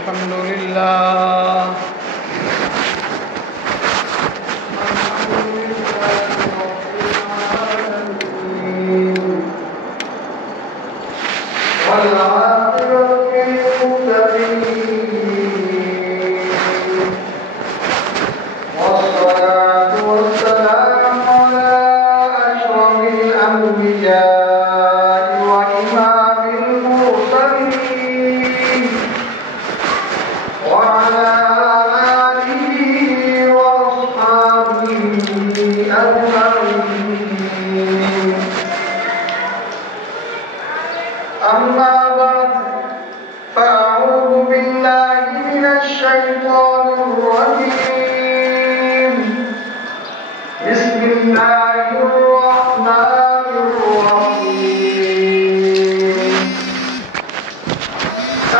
الحمد لله والعاقبة للمتقين والصلاة والسلام على أشرف الأنبياء وإمام المرسلين وعلى آله وأصحابه أجمعين. أما بعد، فأعوذ بالله من الشيطان الرجيم. بسم الله الرحمن الرحيم.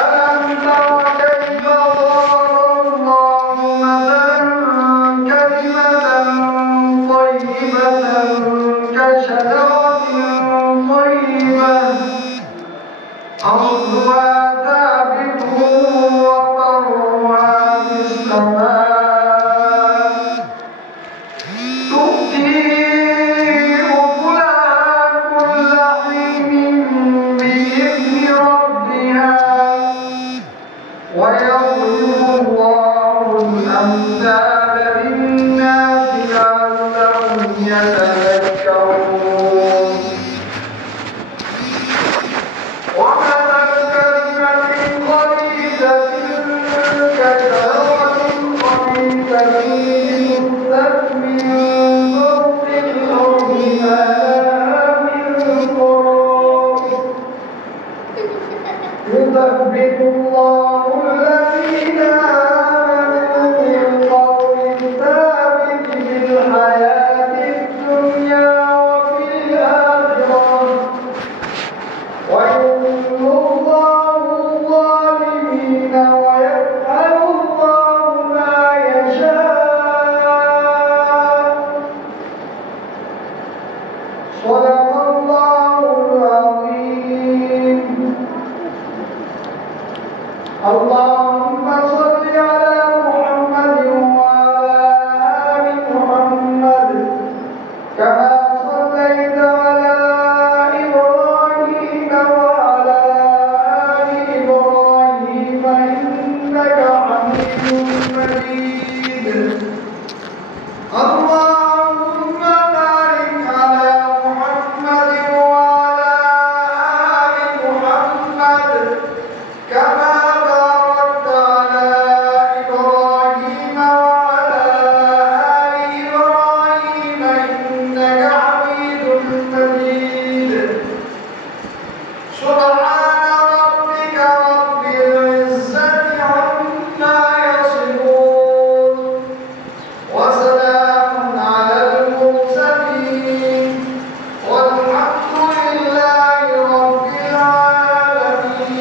ألم تر كيف ضرب الله مثلا كلمة طيبة كشجرة طيبة أصلها ثابت وفرعها في السماء تؤتي أكلها كل حين بإذن ربها ويضرب الله الأمثال للناس لعلهم يتذكرون. ومثل كلمة خبيثة كشجرة خبيثة تُثَبِّتُ من فوق الأرض ما لها من قرار. يثبت الله الذين آمنوا بالقول الثابت في الحياة الدنيا وفي الآخرة ويضل الله الظالمين ويفعل الله ما يشاء. صدق الله العظيم. اللهم صل على محمد وعلى آل محمد كما صليت على إبراهيم وعلى آل إبراهيم إنك حميد مجيد. اللهم بارك على محمد وعلى آل محمد كما باركت على إبراهيم وعلى آل إبراهيم إنك حميد مجيد. سبحان ربك رب العزة عما يصفون وسلام على المرسلين والحمد لله رب العالمين.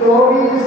24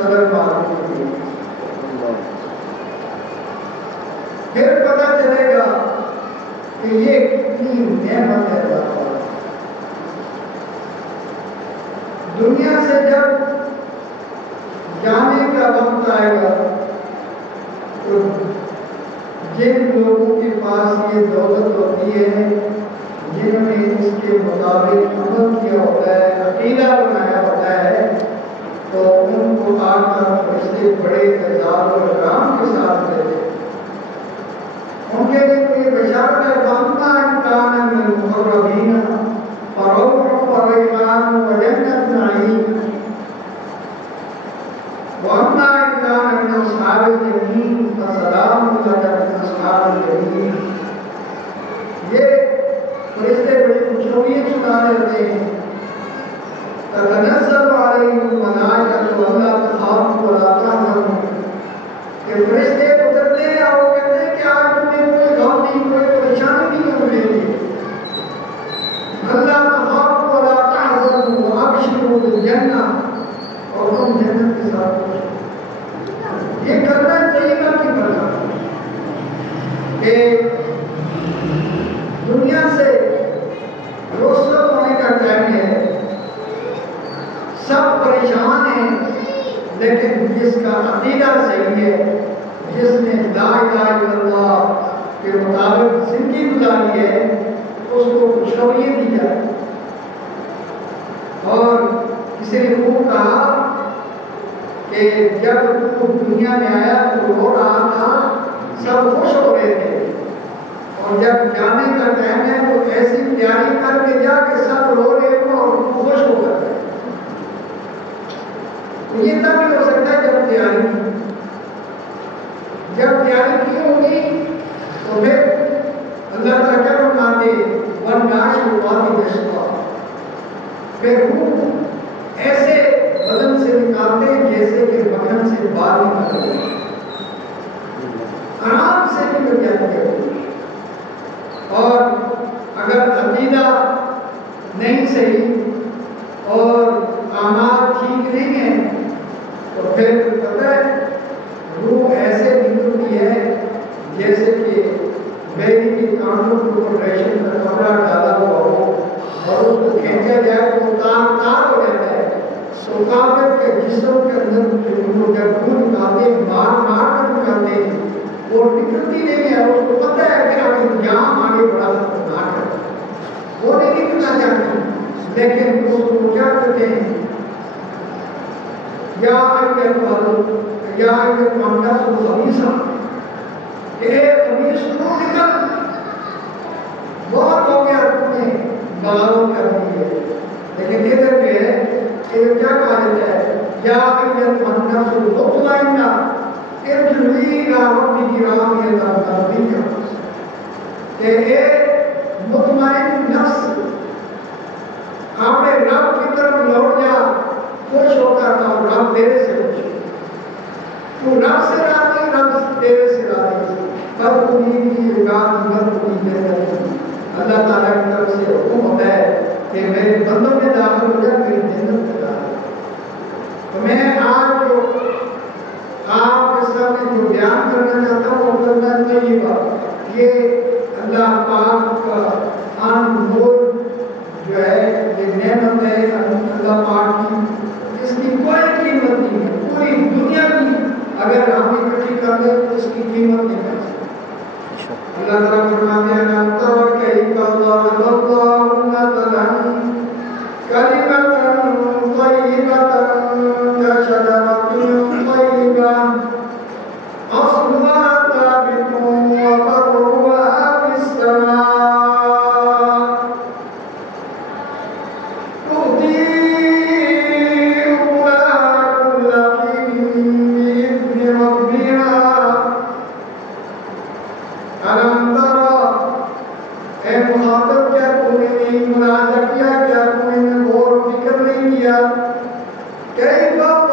قدر معلوم ہوگی، پھر پتہ چلے گا کہ یہ کتنی نعمت ہے اللہ تعالیٰ۔ دنیا سے جب جانے کا وقت آئے گا تو جن لوگوں کے پاس یہ دولت ہوتی ہے، جنہوں نے اس کے مطابق عمل کیا ہوتا ہے، عقیدہ بنایا ہوتا ہے، تو ان کو آ کر فرشتے بڑے اعزاز و اکرام کے ساتھ لیتے ہیں۔ ان کے لیے کوئی بشارت ہے، فَأَمَّا إِن كَانَ مِنَ الْمُقَرَّبِينَ فَرَوْحٌ وَرَيْحَانٌ وَجَنَّتُ نَعِيمٍ وَأَمَّا إِن كَانَ مِنْ أَصْحَابِ الْيَمِينِ فَسَلَامٌ لَكَ مِنْ أَصْحَابِ الْيَمِينِ۔ یہ فرشتے بڑی خوشخبری سنانے رہتے ہیں، تَتَنَزَّلُ عَلَيْهِمُ الْمَلَائِكَةُ أَلَّا تَخَافُوا وَلَا تَحْزَنُوا، کہ فرشتے اترتے ہیں اور وہ کہتے ہیں کہ آج تمہیں کوئی غم نہیں، کوئی پریشانی نہیں ہونے دی، أَلَّا تَخَافُوا وَلَا تَحْزَنُوا وَأَبْشِرُوا بِالْجَنَّةِ، اور تم جنت کے ساتھ خوش۔ یہ کرنا چاہیے نا کہ برکت کہ دنیا سے رخصت ہونے کا ٹائم ہے، سب پریشان ہیں، لیکن جس کا عقیدہ صحیح ہے، جس نے لا الہ الا اللہ کے مطابق زندگی گزاری ہے، اس کو خوشخبری دی جائے۔ اور کسی نے خوب کہا کہ جب وہ دنیا میں آیا تو رو رہا تھا، سب خوش ہو رہے تھے، اور جب جانے کا ٹائم ہے تو ایسی تیاری کر کے جا کہ سب رو رہے ہوں اور خوش ہو کر گئے۔ یہ تب بھی ہو سکتا ہے جب تیاری کی ہوگی تو پھر اللہ تعالیٰ کیا فرماتے وَالنَّاشِرُ وَالِ يَشْقَى، پھر روح ایسے بدن سے نکالتے ہیں جیسے کہ مکھن سے باہر نکالتے ہیں، آرام سے نکل جاتے ہیں۔ اور اگر عقیدہ نہیں صحیح اور اعمال ٹھیک نہیں ہیں تو پھر پتہ ہے روح ایسے نکلتی ہے جیسے کہ بیری کے کانوں کے اوپر ریشم کا کپڑا ڈالا ہوا ہو اور اس کو کھینچا جائے تو تار تار ہو جاتا ہے۔ تو کافر کے جسم کے اندر جب خون نکالتے مار کر نکالتے ہیں، وہ نکلتی نہیں ہے، اس کو پتہ ہے کہ اگر جام آگے بڑا خطرناک ہے، وہ نہیں نکلنا چاہتے، لیکن اس کو کیا کرتے ہیں یا النفس الخبیثہ، اے خبیث تو نکل، بہت ہو گیا تم نے بغاوت کر دی ہے۔ لیکن ادھر پہ یہ کیا کہا جاتا ہے یا النفس المطمئنہ ارجعی الی ربک راضیۃ مرضیہ، کہ اے مطمئن نفس اپنے رب کی طرف لوٹ جا، خوش ہو کر اور رب تیرے سے خوش ہو، تو رب سے راضی، رب تیرے سے راضی، فَادْخُلِي فِی عِبَادِی وَادْخُلِی جَنَّتِی، اللہ تعالیٰ کی طرف سے حکم ہوتا ہے کہ میرے بندوں میں داخل ہو جائے، میری جنت میں داخل ہو۔ تو میں آج جو آپ کے سامنے جو بیان کرنا چاہتا ہوں وہ کرنا طیبہ، یہ اللہ پاک کا انمول جو ہے، یہ نعمت ہے اللہ پاک کی، اس کی کوئی قیمت نہیں ہے، پوری دنیا کی اگر ہم اکٹھی کر لیں تو اس کی قیمت نہیں کر سکتے۔ اللہ تعالیٰ فرماتے ہیں أَلَمْ تَرَ كَيْفَ ضَرَبَ اللَّهُ مَثَلًا كَلِمَةً طَيِّبَةً كَشَجَرَةٍ طَيِّبَةٍ أَصْلُهَا ثَابِتٌ وَفَرْعُهَا فِي السَّمَاءِ تُؤْتِي أُكُلَهَا كُلَّ حِينٍ بِإِذْنِ رَبِّهَا۔ أَلَمْ تَرَ، اے مخاطب کیا تم نے نہیں ملاحظہ کیا، کیا تم نے غور و فکر نہیں کیا، کیف ضرب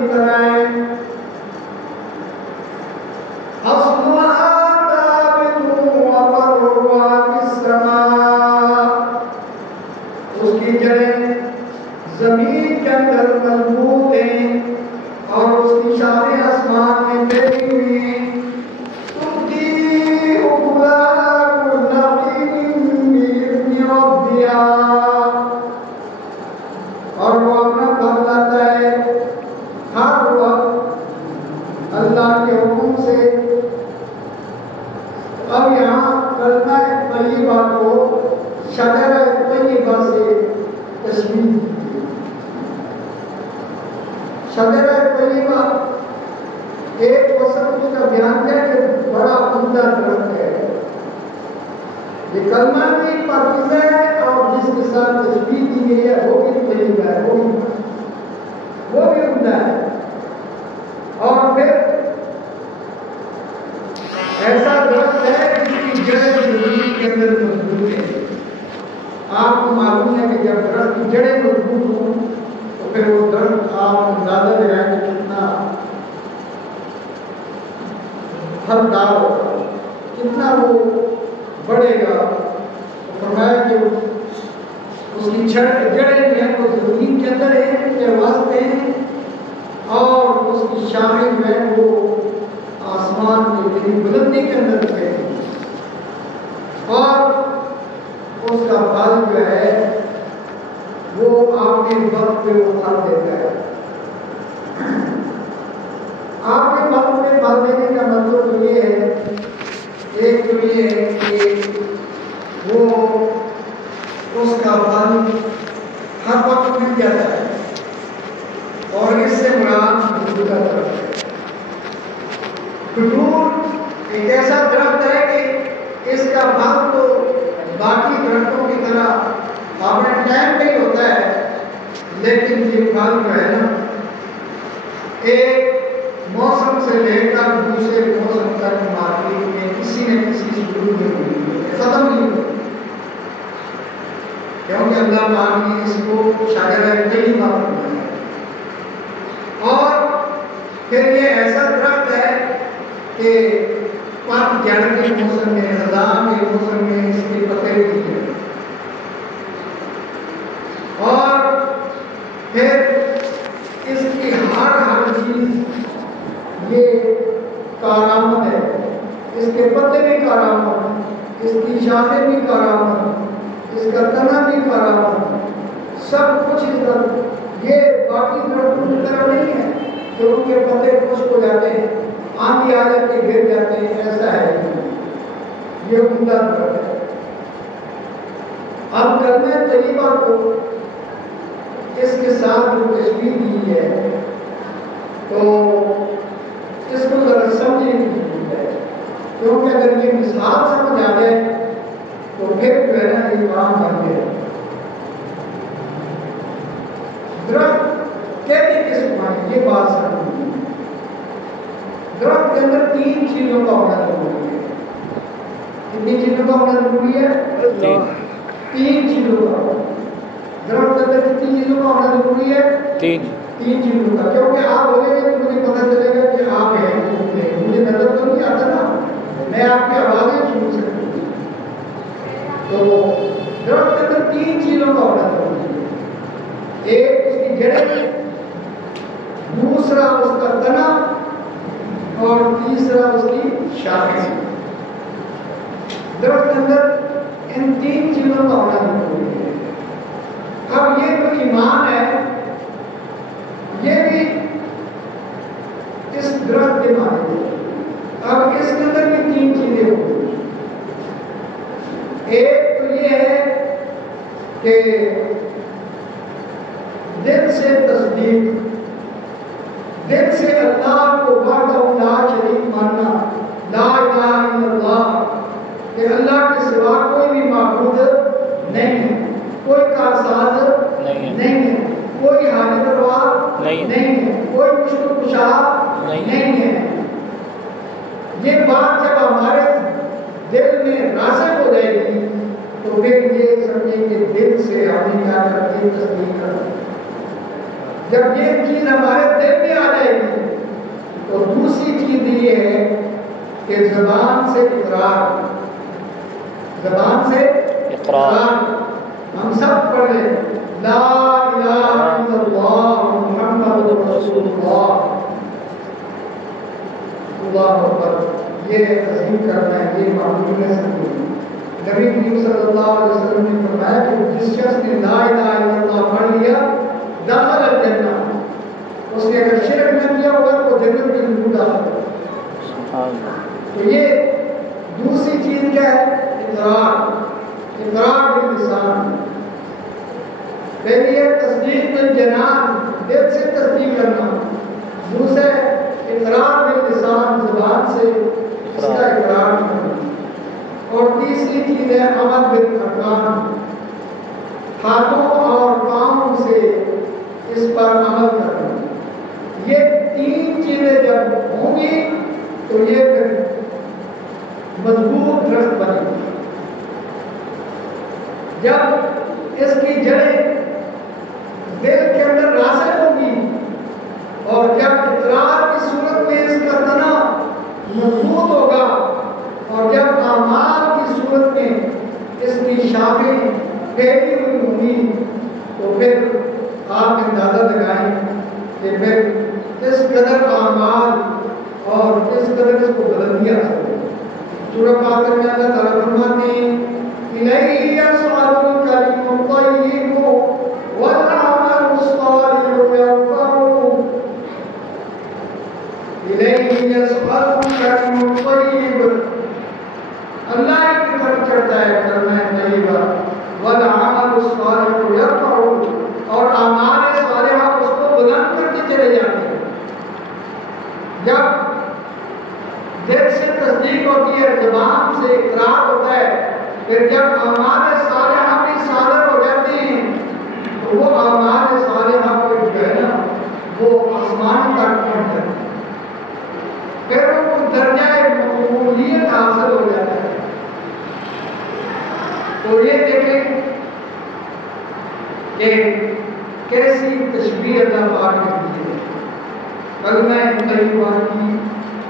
کی طرح ہے. اصلها ثابت وفرعها في السماء. اس کی جڑیں زمین کے اندر مضبوط ہیں اور اس کی شاخیں آسمان میں پھیلی ہوئی ہیں. تؤتی اکلها كل حين بإذن ربها. اور وہ اپنا پھل لاتا ہے ہر وقت اللہ کے حکم سے. اب یہاں کلمہ طیبہ کو شجرہ طیبہ سے تشبیہ دی. شجرہ طیبہ ایک وصف کا بیان ہے کہ بڑا عمدہ درخت ہے. یہ کلمہ بھی پاکیزہ ہے اور جس کے ساتھ تشبیہ دی گئی ہے وہ بھی طیبہ ہے، وہ بھی عمدہ ہے. اور پھر ایسا درخت ہے جس کی جڑیں زمین کے اندر مضبوط ہے. آپ کو معلوم ہے کہ جب درخت کی جڑیں مضبوط ہوں تو پھر وہ درخت آپ اندازہ لگائیں کہ کتنا پھلدار ہوگا، کتنا وہ بڑھے گا. فرمایا کہ اس کی جڑیں جو ہیں وہ زمین کے اندر ہیں، کے واسطے ہیں، اور اس کی شاخیں جو ہیں وہ آسمان کے بلندی کے اندر ہے. اور اس کا پھل جو ہے وہ آپ کے وقت پہ وہ پھل دیتا ہے. آپ کے وقت پہ پھل دینے کا مطلب تو یہ ہے، ایک تو یہ ہے کہ وہ اس کا پھل ہر وقت مل جاتا ہے اور اس سے مراد موجودہ درخت ہے. کھجور ایک ایسا درخت ہے کہ اس کا پھل تو باقی درختوں کی طرح اپنے ٹائم پہ ہی ہوتا ہے، لیکن یہ پھل جو ہے نا ایک موسم سے لے کر دوسرے موسم تک مارکیٹ میں کسی نہ کسی ضرور ختم نہیں ہوتا، کیونکہ اللہ پاک نے اس کو شجرہ طیبہ فرمایا ہے. اور پھر یہ ایسا درخت ہے کہ پت جھڑ کے موسم میں، خزاں کے موسم میں اس کے پتے بھی ہیں. اور پھر اس کی ہر چیز یہ کارآمد ہے. اس کے پتے بھی کارآمد، اس کی شاخیں بھی کارآمد، اس کا تنا بھی کارآمد، سب کچھ اس کا. یہ باقی درختوں کی طرح نہیں ہے کہ ان کے پتے خشک ہو جاتے ہیں، آندھی آ جاتی ہے گر جاتے ہیں. ایسا ہے یہ عمدہ درخت ہے. اب کلمہ طیبہ کو اس کے ساتھ جو تشبیہ دی ہے تو اس کو ذرا سمجھنے کی ضرورت ہے، کیونکہ اگر یہ مثال سمجھ آ جائے تو پھر جو ہے نا یہ کام بن گیا. درخت کہتے کس کو ہے یہ بات سمجھیں. درخت کے اندر تین چیزوں کا ہونا ضروری ہے. کتنی چیزوں کا ہونا ضروری ہے؟ تین چیزوں کا. درخت کے اندر کتنی چیزوں کا ہونا ضروری ہے؟ تین چیزوں کا. کیونکہ آپ بولیں گے تو مجھے پتہ چلے گا کہ آپ ہیں، مجھے نظر تو نہیں آتا نا، میں آپ کی آوازیں سن سکتا ہوں. تو درخت کے اندر تین چیزوں کا ہونا ضروری ہے. ایک اس کی جڑیں، دوسرا اس کا تنا، اور تیسرا اس کی شاخیں. درخت کے اندر ان تین چیزوں کا ہونا ضروری ہے. اب یہ جو ایمان ہے یہ بھی اس درخت کے معنی ہے. اب اس کے اندر بھی تین چیزیں ہوتی ہیں. ایک تو یہ ہے کہ دل سے تصدیق، دل سے اللہ کو وحدہ لا شریک ماننا، لا الہ الا اللہ، کہ اللہ کے سوا کوئی بھی معبود نہیں ہے، کوئی کارساز نہیں ہے، کوئی حاجت روا نہیں ہے، کوئی مشکل کشا نہیں ہے. یہ بات جب ہمارے دل میں راسخ ہو جائے گی تو پھر یہ سمجھیں کہ دل سے ہمیں کیا کرتے تصدیق کرتے. جب یہ چیز ہمارے دل میں آ اور دوسری چیز یہ ہے کہ زبان سے اقرار، زبان سے اقرار ہم سب پڑھ لیں لا الہ الا اللہ محمد رسول اللہ، اللہ اکبر، یہ عظیم کرنا ہے، یہ معلوم ہے سب کو۔ نبی کریم صلی اللہ علیہ وسلم نے فرمایا کہ جس شخص نے لا الہ الا اللہ پڑھ لیا داخل الجنہ، اس نے اگر شرک نہ کیا ہوگا تو جنت میں ضرور داخل ہوگا۔ تو یہ دوسری چیز کیا ہے؟ اقرار، اقرار باللسان۔ پہلی ہے تصدیق بالجنان، دل سے تصدیق کرنا، دوسرے اقرار باللسان، زبان سے اس کا اقرار کرنا، اور تیسری چیز ہے عمل بالارکان، ہاتھوں اور پاؤں سے اس پر عمل کرنا۔ یہ تین چیزیں جب ہوں گی تو یہ پھر مضبوط درخت بنے گی۔ جب اس کی جڑیں دل کے اندر راسخ ہوگی اور جب اقرار کی صورت میں اس کا تنا مضبوط ہوگا اور جب اعمال کی صورت میں اس کی شاخیں پھیلی ہوئی ہوں گی تو پھر آپ اندازہ لگائیں کہ پھر اس قدر اعمال اور اس قدر اس کو بلندیاں ہوگی۔ سورہ فاتر میں اللہ تعالیٰ فرماتے ہیں الیہ یصعد الکلم الطیب والعمل الصالح یرفعہ، الیہ یصعد الکلم الطیب، اللہ کی طرف چڑھتا ہے کلمہ طیبہ، والعمل الصالح یرفعہ، اور اعمال صالحہ اس کو بلند کرتے چلے جاتے ہیں۔ جب دل سے تصدیق ہوتی ہے، زبان سے اقرار ہوتا ہے، پھر جب اعمال صالحہ بھی صادر ہو جاتے ہیں تو وہ اعمال صالحہ پہ جو ہے نا وہ آسمان تک پہنچ جاتے ہیں، پھر ان کو درجہ مقبولیت حاصل ہو جاتا ہے۔ تو یہ دیکھیں کہ کیسی تشبیہ اللہ پاک نے کی ہے۔ کلمہ طیبہ کی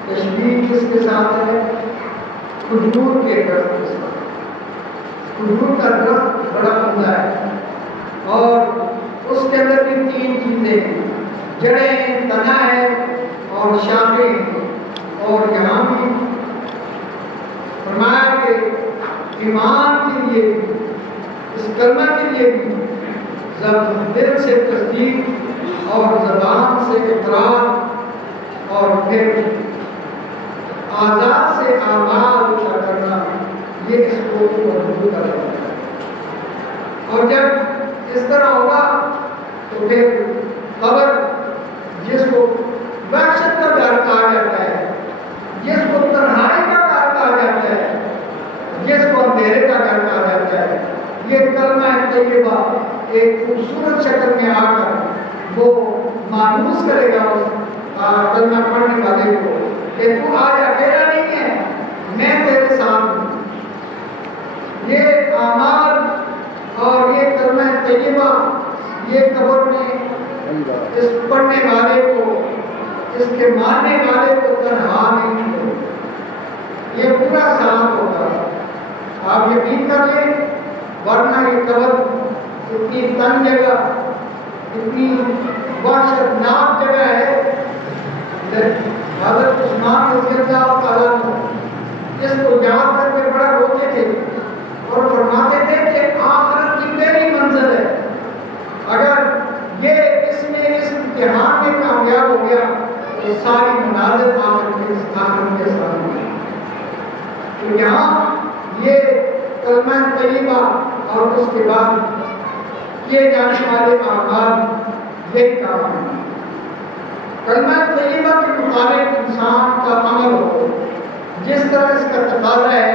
تشبیہ کس کے ساتھ ہے؟ کھجور کے درخت کے ساتھ۔ کھجور کا درخت بڑا عمدہ ہے اور اس کے اندر بھی تین چیزیں ہیں، جڑیں، تنا ہے اور شاخیں، اور یہاں بھی فرمایا کہ ایمان کے لیے بھی، اس کلمہ کے لیے بھی دل سے تصدیق اور زبان سے اقرار اور پھر اعضاء سے اعمال کا کرنا، یہ اس کو مضبوط کر رہا ہے۔ اور جب اس طرح ہوگا تو پھر قبر، جس کو وحشت کا گھر کہا جاتا ہے، جس کو تنہائی کا گھر کہا جاتا ہے، جس کو اندھیرے کا گھر کہا جاتا ہے، یہ کلمہ طیبہ ایک خوبصورت شکل میں آ کر وہ مانوس کرے گا اس کلمہ پڑھنے والے کو کہ تو آج اکیلا نہیں ہے، میں تیرے ساتھ ہوں۔ یہ اعمال اور یہ کلمہ طیبہ یہ قبر میں اس پڑھنے والے کو، اس کے ماننے والے کو تنہا نہیں ہوگا، یہ پورا ساتھ ہوگا۔ آپ یقین کر لیں، ورنہ یہ قبر اتنی تنگ جگہ، اتنی وحشت ناک جگہ ہے۔ حضرت عثمان رضی اللہ تعالیٰ عنہ اس کو یاد کر کے بڑا روتے تھے اور فرماتے تھے کہ آخرت کی پہلی منزل ہے، اگر یہ اس میں اس امتحان میں کامیاب ہو گیا تو ساری منازل آخرت کے سامنے۔ تو یہاں یہ کلمہ طیبہ اور اس کے بعد کیے جانے والے اعمال یہی کام ہے۔ کلمہ طیبہ کے مطابق انسان کا عمل ہو، جس طرح اس کا تقاضا ہے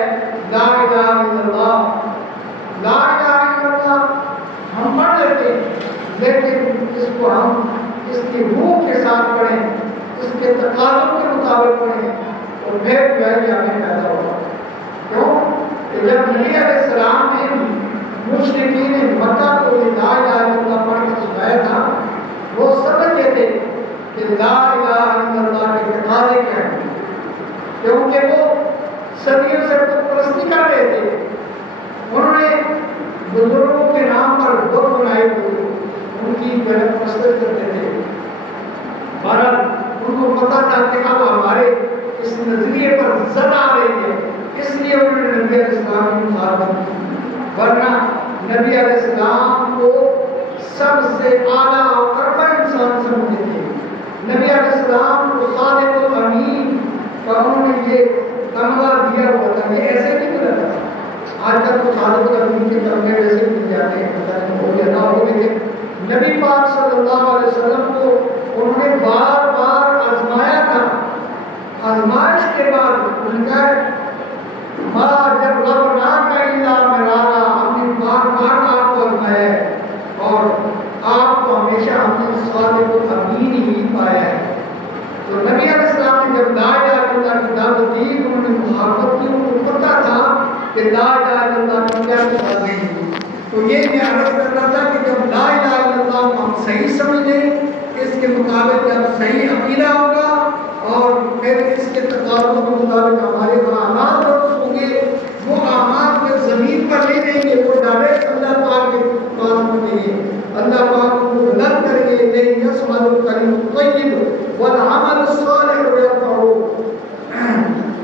لا الہ الا اللہ، لا الہ الا اللہ ہم پڑھ لیتے ہیں، لیکن اس کو ہم اس کی روح کے ساتھ پڑھیں، اس کے تقاضوں کے مطابق پڑھیں، اور پھر جو ہے ہمیں پیدا ہوگا۔ کیوں کہ جب نبی علیہ السلام نے مشرکین مکہ کو لا الہ الا اللہ پڑھ کر سنایا تھا، وہ سمجھتے تھے کہ لا الہ الا اللہ کے تقاضے کیونکہ وہ صدیوں سے بت پرستی کر رہے تھے. انہوں نے بزرگوں کے نام پر بت بنائے ہوئے ان کی پرست کرتے تھے. بہرحال ان کو پتا تھا کہ اب ہمارے اس نظریے پر زد آ رہی ہے، اس لیے انہوں نے نبی علیہ السلام کی مخالفت کی. ورنہ نبی علیہ السلام کو سب سے اعلیٰ اور ارفع انسان سمجھتے تھے. نبی علیہ السلام کو صادق و امین کا انہوں نے یہ تمغہ دیا ہوا تھا. یہ ایسے نہیں ملا تھا. آج کل تو صادق و امین کے تمغے ویسے مل جاتے ہیں، پتہ نہیں ہو یا نہ ہو. لیکن نبی پاک صلی اللہ علیہ وسلم کو انہوں نے بار بار آزمایا تھا. آزمائش کے بعد ان کا جب رب نہ کا الا مرارا، ہم نے بار بار آپ کو آزمایا ہے اور آپ کو ہمیشہ ہم نے صادق و امین ہی پایا ہے. تو نبی علیہ السلام نے جب لا الہ الا اللہ کی دعوت دی، انہوں نے مخالفت کی. ان کو پتا تھا کہ لا الہ الا اللہ کی کیا مطابق ہے. تو یہ میں عرض کر رہا تھا کہ جب لا الہ الا اللہ کو ہم صحیح سمجھ لیں، اس کے مطابق جب صحیح عقیدہ ہوگا اور پھر اس کے تقاضوں کے مطابق ہمارے اعمال درست ہوں گے، وہ اعمال کے زمین پر نہیں دیں گے، وہ ڈائریکٹ اللہ پاک کے پاس میں دیں گے. اللہ پاک کو بلند کریں گے. نہیں یسمع الکلم الطیب والعمل الصالح یرفعہ.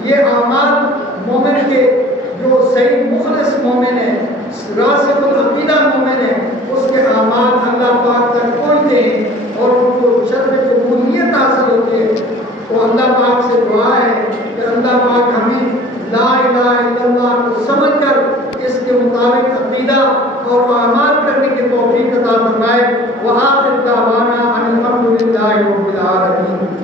یہ اعمال مومن کے جو صحیح مخلص مومن ہے، راسخ العقیدہ مومن ہے، اس کے اعمال اللہ پاک تک پہنچتے ہیں اور ان کو شرف قبولیت حاصل ہوتی ہے. تو اللہ پاک سے دعا ہے کہ اللہ پاک ہمیں لا الہ الا اللہ کو سمجھ کر اس کے مطابق عقیدہ اور اعمال کرنے کی توفیق عطا فرمائے. وآخر دعوانا ان الحمد للہ رب العالمین.